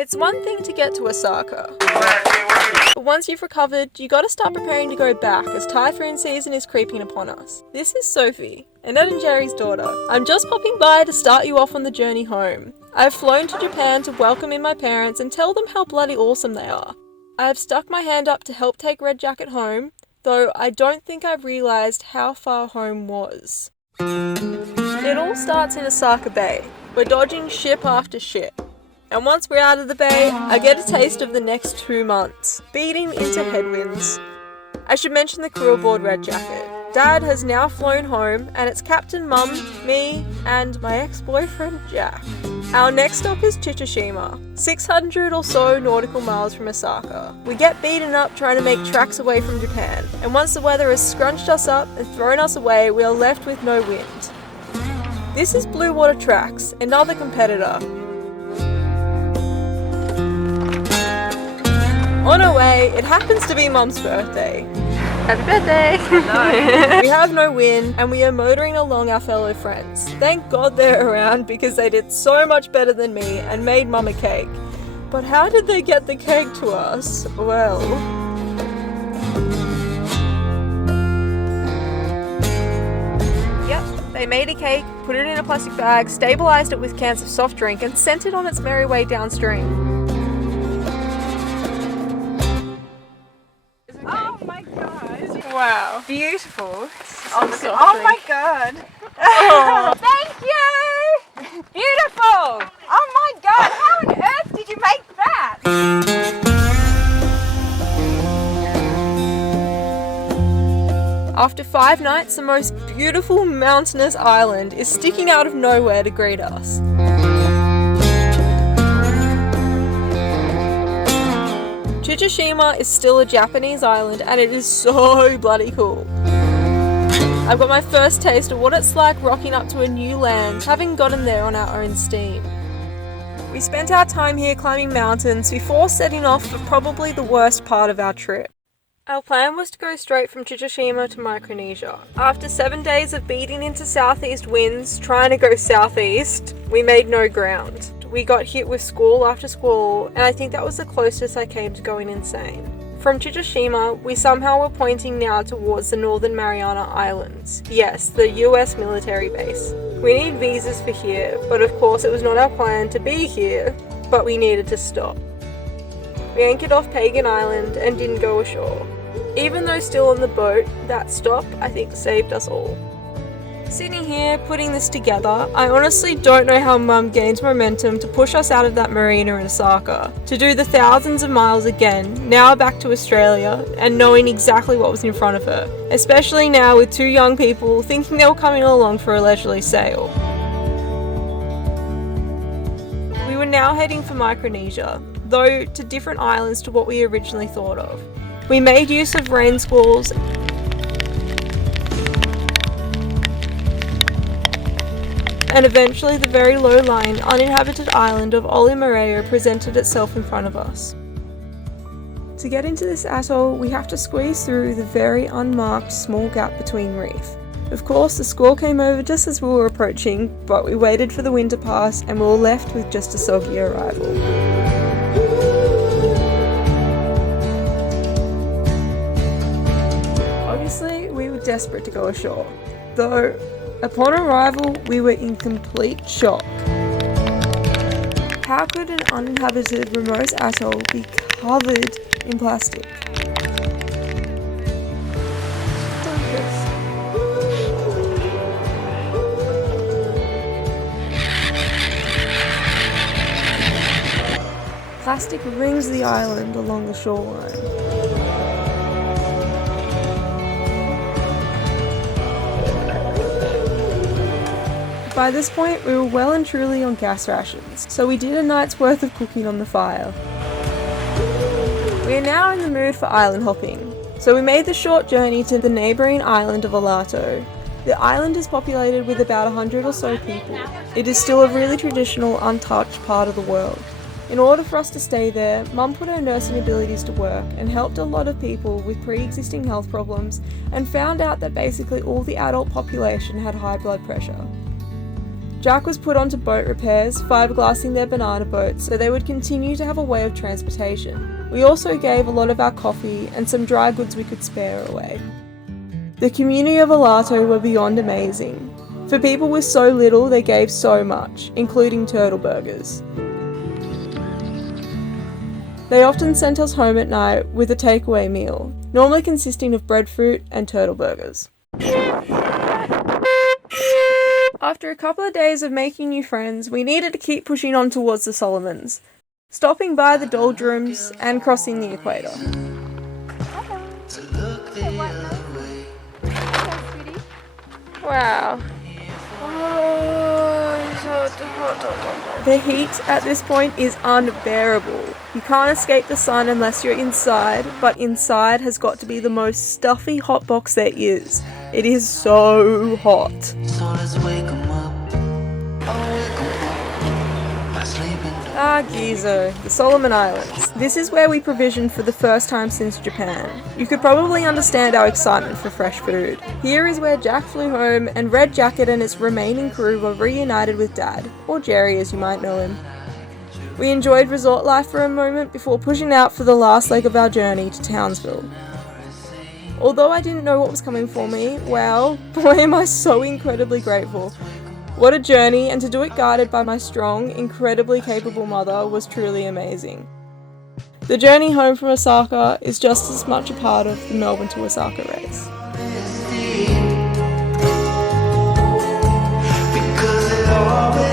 It's one thing to get to Osaka, but once you've recovered, you gotta start preparing to go back as typhoon season is creeping upon us. This is Sophie, Annette and Jerry's daughter. I'm just popping by to start you off on the journey home. I've flown to Japan to welcome in my parents and tell them how bloody awesome they are. I have stuck my hand up to help take Red Jacket home, though I don't think I've realised how far home was. It all starts in Osaka Bay. We're dodging ship after ship. And once we're out of the bay, I get a taste of the next 2 months, beating into headwinds. I should mention the crew aboard Red Jacket. Dad has now flown home, and it's Captain, Mum, me, and my ex-boyfriend Jack. Our next stop is Chichijima, 600 or so nautical miles from Osaka. We get beaten up trying to make tracks away from Japan, and once the weather has scrunched us up and thrown us away, we are left with no wind. This is Blue Water Tracks, another competitor. On our way, it happens to be Mum's birthday. Happy birthday! We have no wind and we are motoring along our fellow friends. Thank God they're around because they did so much better than me and made Mum a cake. But how did they get the cake to us? Well... Yep, they made a cake, put it in a plastic bag, stabilised it with cans of soft drink and sent it on its merry way downstream. Wow. Beautiful. Oh my god. Oh. Thank you! Beautiful! Oh my god, how on earth did you make that? After 5 nights, the most beautiful mountainous island is sticking out of nowhere to greet us. Chichijima is still a Japanese island and it is so bloody cool. I've got my first taste of what it's like rocking up to a new land, having gotten there on our own steam. We spent our time here climbing mountains before setting off for probably the worst part of our trip. Our plan was to go straight from Chichijima to Micronesia. After 7 days of beating into southeast winds, trying to go southeast, we made no ground. We got hit with squall after squall, and I think that was the closest I came to going insane. From Chichijima, we somehow were pointing now towards the Northern Mariana Islands. Yes, the US military base. We need visas for here, but of course it was not our plan to be here, but we needed to stop. We anchored off Pagan Island and didn't go ashore. Even though still on the boat, that stop, I think, saved us all. Sitting here, putting this together, I honestly don't know how Mum gained momentum to push us out of that marina in Osaka, to do the thousands of miles again, now back to Australia, and knowing exactly what was in front of her, especially now with 2 young people thinking they were coming along for a leisurely sail. We were now heading for Micronesia, though to different islands to what we originally thought of. We made use of rain squalls and eventually the very low-lying, uninhabited island of Olimorea presented itself in front of us. To get into this atoll, we have to squeeze through the very unmarked small gap between reef. Of course, the squall came over just as we were approaching, but we waited for the wind to pass and we were left with just a soggy arrival. Obviously, we were desperate to go ashore, though upon arrival, we were in complete shock. How could an uninhabited remote atoll be covered in plastic? Plastic rings the island along the shoreline. By this point, we were well and truly on gas rations, so we did a night's worth of cooking on the fire. We are now in the mood for island hopping, so we made the short journey to the neighbouring island of Alato. The island is populated with about 100 or so people. It is still a really traditional, untouched part of the world. In order for us to stay there, Mum put her nursing abilities to work and helped a lot of people with pre-existing health problems and found out that basically all the adult population had high blood pressure. Jack was put onto boat repairs, fiberglassing their banana boats so they would continue to have a way of transportation. We also gave a lot of our coffee and some dry goods we could spare away. The community of Alato were beyond amazing. For people with so little, they gave so much, including turtle burgers. They often sent us home at night with a takeaway meal, normally consisting of breadfruit and turtle burgers. After a couple of days of making new friends, we needed to keep pushing on towards the Solomons, stopping by the doldrums and crossing the equator. Wow. The heat at this point is unbearable. You can't escape the sun unless you're inside, but inside has got to be the most stuffy hot box there is. It is so hot. So let's wake 'em up. Gizo, the Solomon Islands. This is where we provisioned for the first time since Japan. You could probably understand our excitement for fresh food. Here is where Jack flew home and Red Jacket and its remaining crew were reunited with Dad, or Jerry as you might know him. We enjoyed resort life for a moment before pushing out for the last leg of our journey to Townsville. Although I didn't know what was coming for me, wow, boy am I so incredibly grateful. What a journey, and to do it guided by my strong, incredibly capable mother was truly amazing. The journey home from Osaka is just as much a part of the Melbourne to Osaka race. Because it always